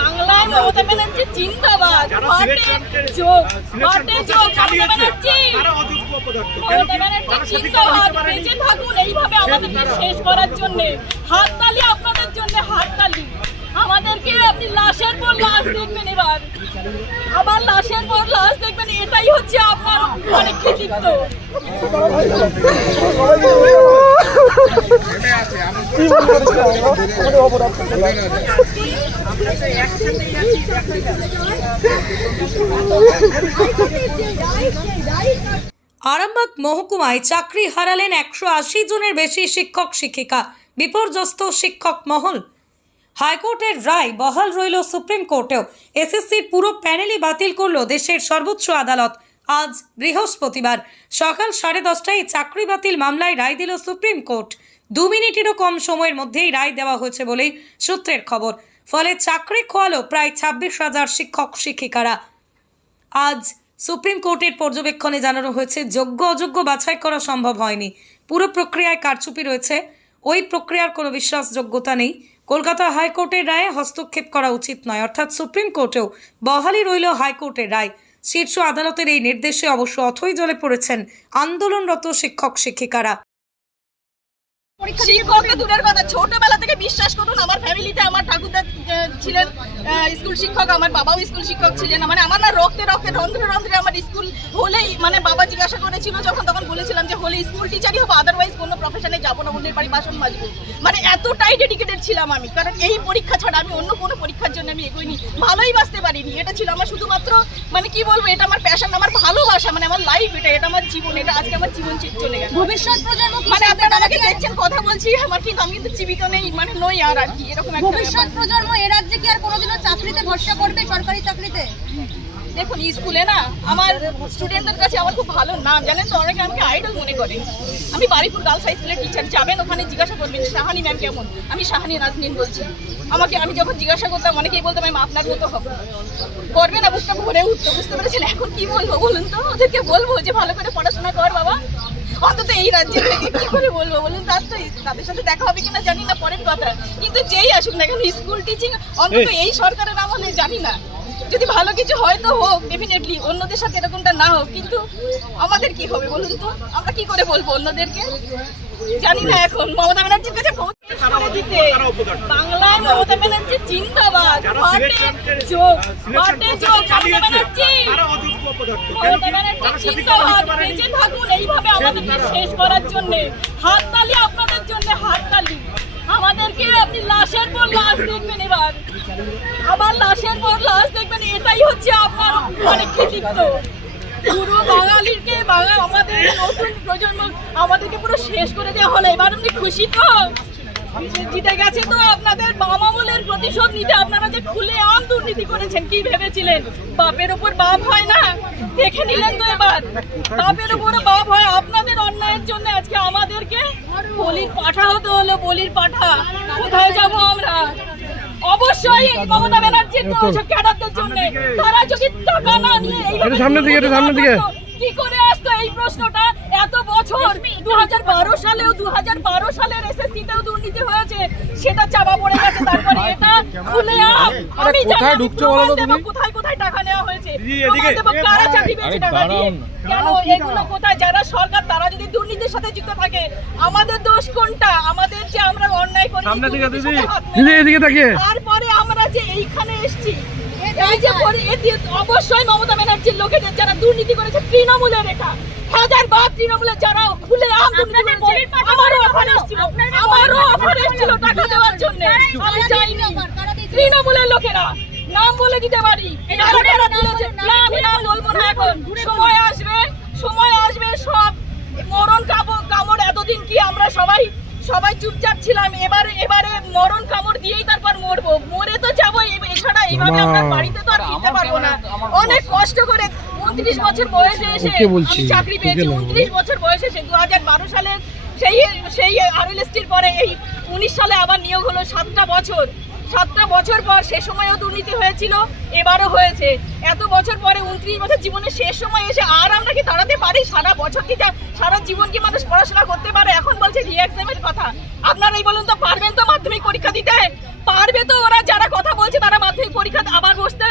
বাংলায় মমতা ব্যানার্জি জিন্দাবাদ। যোগ থাকুন এইভাবে আমাদেরকে শেষ করার জন্য হাততালি আপনাদের জন্য হাততালি। আমাদেরকে আপনি লাশের পর লাশ দেখবেন এবার। আবার লাশের পর লাশ দেখবেন এটাই হচ্ছে আপনার মানে কৃতিত্ব। আরামবাগ মহকুমায় চাকরি হারালেন একশো আশি জনের বেশি শিক্ষক, শিক্ষিকা। বিপর্যস্ত শিক্ষক মহল। হাইকোর্টের রায় বহাল রইল সুপ্রিম কোর্টেও। এসএসসির পুরো প্যানেলই বাতিল করল দেশের সর্বোচ্চ আদালত। আজ বৃহস্পতিবার সকাল সাড়ে দশটায় চাকরি বাতিল মামলায় রায় দিল সুপ্রিম কোর্ট। দু মিনিটেরও কম সময়ের মধ্যেই রায় দেওয়া হয়েছে বলেই সূত্রের খবর। ফলে চাকরি খোয়ালো প্রায় ছাব্বিশ হাজার শিক্ষক শিক্ষিকারা। আজ সুপ্রিম কোর্টের পর্যবেক্ষণে জানানো হয়েছে, যোগ্য অযোগ্য বাছাই করা সম্ভব হয়নি। পুরো প্রক্রিয়ায় কারচুপি রয়েছে। ওই প্রক্রিয়ার কোনো বিশ্বাসযোগ্যতা নেই। কলকাতা হাইকোর্টের রায়ে হস্তক্ষেপ করা উচিত নয়। অর্থাৎ সুপ্রিম কোর্টেও বহালি রইল হাইকোর্টের রায়। শীর্ষ আদালতের এই নির্দেশে অবশ্য অথই জলে পড়েছেন আন্দোলনরত শিক্ষক শিক্ষিকারা। শিক্ষক দূরের কথা? ছোটবেলা থেকে বিশ্বাস করুন আমার ফ্যামিলিতে আমার ঠাকুরদা আহ, ছিলেন স্কুল শিক্ষক আমার বাবাও স্কুল শিক্ষক ছিলেন মানে আমার না রক্তে রক্তে রন্ধ্রে রন্ধ্রে আমার স্কুল হলেই মানে বাবা জিজ্ঞাসা করেছিল যখন তখন বলেছিলাম যে হলে স্কুল টিচারই হব আদারওয়াইজ কোনো প্রফেশনে যাব না অন্যের বাড়ি বাসন মাজবো মানে এতটাই ডেডিকেটেড ছিলাম আমি কারণ এই পরীক্ষা ছাড়া আমি অন্য কোনো পরীক্ষার জন্য আমি এগোইনি ভালোই বাঁচতে পারিনি। এটা ছিল আমার শুধুমাত্র মানে কি বলব এটা আমার প্যাশন আমার ভালোবাসা মানে আমার লাইফ এটা এটা আমার জীবন এটা আজকে আমার জীবন চলে গেছে ভবিষ্যৎ প্রজন্ম মানে আপনারা আমাকে দেখছেন কথা বলছি আমার কিন্তু আমি কিন্তু জীবিত নেই মানে নই আর আর কি এরকম একটা ভবিষ্যৎ প্রজন্ম এ রাজ্যে কি আর কোনোদিনও চাকরিতে ভরসা করবে সরকারি চাকরিতে? দেখুন স্কুলে না আমার স্টুডেন্টদের কাছে আমার খুব ভালো নাম। জানেন তো অনেকে আমাকে আইডল মনে করে। আমি বারিপুর গার্লস হাই স্কুলের টিচার যাবেন ওখানে জিজ্ঞাসা করবেন শাহানি ম্যাম কেমন? আমি শাহানি নাজনীন বলছি। আমাকে আমি যখন জিজ্ঞাসা করতাম অনেকেই বলতাম আমি আপনার মতো হব। করবে না বুঝতে ভরে উঠতো বুঝতে পেরেছেন? এখন কি বলব বলুন তো? ওদেরকে বলব যে ভালো করে পড়াশোনা কর বাবা। অন্তত এই রাজ্যে কি করে বলব বলুন? তার তো তাদের সাথে দেখা হবে কিনা জানি না পরের কথা। কিন্তু যেই আসুক না কেন স্কুল টিচিং অন্তত এই। সরকারের আমলে জানি না। যদি ভালো কিছু হয় তো হোক ডেফিনেটলি অন্যদের সাথে এরকমটা না হোক কিন্তু আমাদের কি হবে বলুন তো? আমরা কি করে বলব অন্যদেরকে? জানি না এখন। মমতা ব্যানার্জির কাছে দিতে। বাংলায় মমতা ব্যানার্জি জিন্দাবাদ। যোগ মমতা ব্যানার্জি। থাকুন এইভাবে আমাদেরকে শেষ করার জন্য হাততালি আপনাদের জন্য হাততালি। আমাদেরকে আপনি লাশের পর লাশ দেখবেন এবার। আবার লাশের পর লাশ দেখবেন এটাই হচ্ছে আপনার মানে কৃতিত্ব। পুরো বাঙালিকে বাঙাল আমাদের নতুন প্রজন্ম আমাদেরকে পুরো শেষ করে দেওয়া হলো। এবার আপনি খুশি তো? জিতে গেছে তো আপনাদের বাম আমলের প্রতিশোধ নিতে আপনারা যে খুলে আম দুর্নীতি করেছেন কি ভেবেছিলেন? বাপের উপর বাপ হয় না? দেখে নিলেন তো এবার। বাপের উপর বাপ হয়। আপনাদের অন্যায়ের জন্য আজকে আমাদেরকে বলির পাঠা হতে হলো বলির পাঠা। কোথায় যাব আমরা? অবশ্যই মমতা ব্যানার্জির ক্যাডারদের জন্য। তারা যদি টাকা না নিয়ে এইভাবে দিকে, একটু দিকে। কি করে আসতো এই প্রশ্নটা? এত বছর দু সালেও দু সালের দুর্নীতি হয়েছে সেটা চাপা পড়ে গেছে তারপরে এটা খুলে আম আমি জানি কোথায় আমি ঢুকছো প্রমাণ বলো তো তুমি? কোথায় কোথায় টাকা নেওয়া হয়েছে? এদিকে। প্রমাণ দেবো কারা চাকরি পেয়েছে টাকা দিয়ে? কেন এগুলো কোথায়? যারা সরকার তারা যদি দুর্নীতির সাথে যুক্ত থাকে আমাদের দোষ কোনটা? আমাদের যে আমরা অন্যায় করি সামনে দিকে দিদি। দিদি এদিকে তাকিয়ে তারপরে আমরা যে এইখানে এসেছি এই যে অবশ্যই মমতা ব্যানার্জির লোকেদের যারা দুর্নীতি করেছে তৃণমূলের এটা। হাজার বার তৃণমূলের যারা খুলে আমারও অফার এসেছিল আমারও অফার এসেছিল টাকা দেওয়ার জন্য। আমি তৃণমূলের লোকেরা নাম বলে দিতে পারি? না আমি নাম বলব না এখন। সময় আসবে সময় আসবে সব। মরণ কামড় কামড় এতদিন কি আমরা সবাই সবাই চুপচাপ ছিলাম। এবারে এবারে মরণ কামড় দিয়েই তারপর মরবো। মরে তো যাব এছাড়া এইভাবে আমরা বাড়িতে তো আর ফিরতে পারব না। অনেক কষ্ট করে উনত্রিশ বছর বয়সে এসে আমি চাকরি পেয়েছি উনত্রিশ বছর বয়সে এসে দু হাজার বারো সালের সেই সেই আরএলএসটির পরে এই উনিশ সালে আবার নিয়োগ হলো সাতটা বছর। সাতটা বছর পর সে সময়ও দুর্নীতি হয়েছিল এবারও হয়েছে। এত বছর পরে উনত্রিশ বছর জীবনের শেষ সময় এসে আর আমরা কি দাঁড়াতে পারি? সারা বছর কি সারা জীবন কি মানুষ পড়াশোনা করতে পারে? এখন বলছে রি এক্সামের কথা। আপনারাই বলুন তো পারবেন তো মাধ্যমিক পরীক্ষা দিতে? পারবে তো ওরা যারা কথা বলছে তারা মাধ্যমিক পরীক্ষা আবার বসতে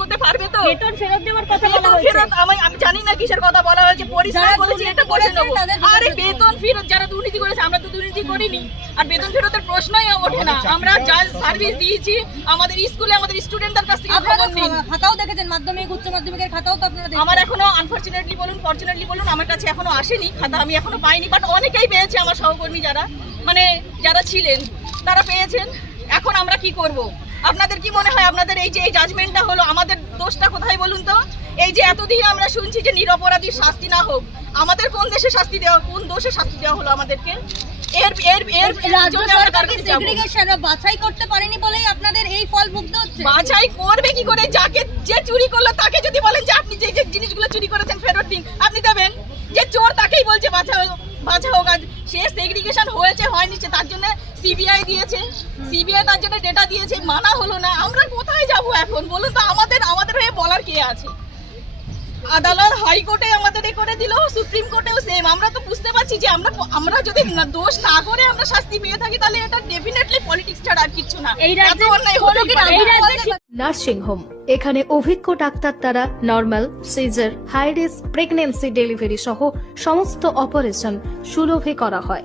করতে পারবে তো? বেতন ফেরত দেওয়ার কথা বলা হয়েছে। ফেরত আমি আমি জানি না কিসের কথা বলা হয়েছে পরিষ্কার যারা বলেছি এটা করেছে নেব আরে বেতন ফেরত যারা দুর্নীতি করেছে আমরা তো দুর্নীতি করিনি। আর বেতন ফেরতের প্রশ্নই ওঠে না। আমরা যা সার্ভিস দিয়েছি আমাদের স্কুলে আমাদের স্টুডেন্টদের কাছ থেকে খবর নিন খাতাও দেখেছেন মাধ্যমিক উচ্চ মাধ্যমিকের খাতাও তো আপনারা আমার এখনও আনফরচুনেটলি বলুন ফরচুনেটলি বলুন আমার কাছে এখনও আসেনি খাতা আমি এখনও পাইনি বাট অনেকেই পেয়েছে আমার সহকর্মী যারা। মানে যারা ছিলেন তারা পেয়েছেন। এখন আমরা কি করব? আপনাদের কি মনে হয় আপনাদের এই যে এই জাজমেন্টটা হলো আমাদের দোষটা কোথায় বলুন তো? এই যে এতদিন আমরা শুনছি যে নিরপরাধীর শাস্তি না হোক আমাদের কোন দেশে শাস্তি দেওয়া কোন দোষে শাস্তি দেওয়া হলো আমাদেরকে? এর এর এর বাছাই করতে পারেনি বলেই আপনাদের এই ফল ভুগতে হচ্ছে? বাছাই করবে কি করে? যাকে যে চুরি করল তাকে যদি বলেন যে আপনি যে যে জিনিসগুলো চুরি করেছেন ফেরত দিন আপনি দেবেন? যে চোর তাকেই বলছে বাছা বাছা হোক আজ সে সেগ্রিগেশন হয়েছে হয়নি সে তার জন্য দিয়েছে সিবিআই তার জন্য ডেটা দিয়েছে মানা হলো না। আমরা কোথায় যাব এখন? বলুন তো আমাদের আমাদের হয়ে বলার কে আছে? আদালত হাইকোর্টে আমাদের এ করে দিল সুপ্রিম কোর্টেও সেম আমরা তো বুঝতে পারছি যে আমরা আমরা যদি দোষ না করে আমরা শাস্তি পেয়ে থাকি তাহলে এটা ডেফিনেটলি পলিটিক্স ছাড়া আর কিছু না। এই রাজ্যে অন্যায় কোনো? কি নার্সিং হোম এখানে অভিজ্ঞ ডাক্তার দ্বারা normal caesar high risk pregnancy delivery সহ সমস্ত অপারেশন সুলভে করা হয়।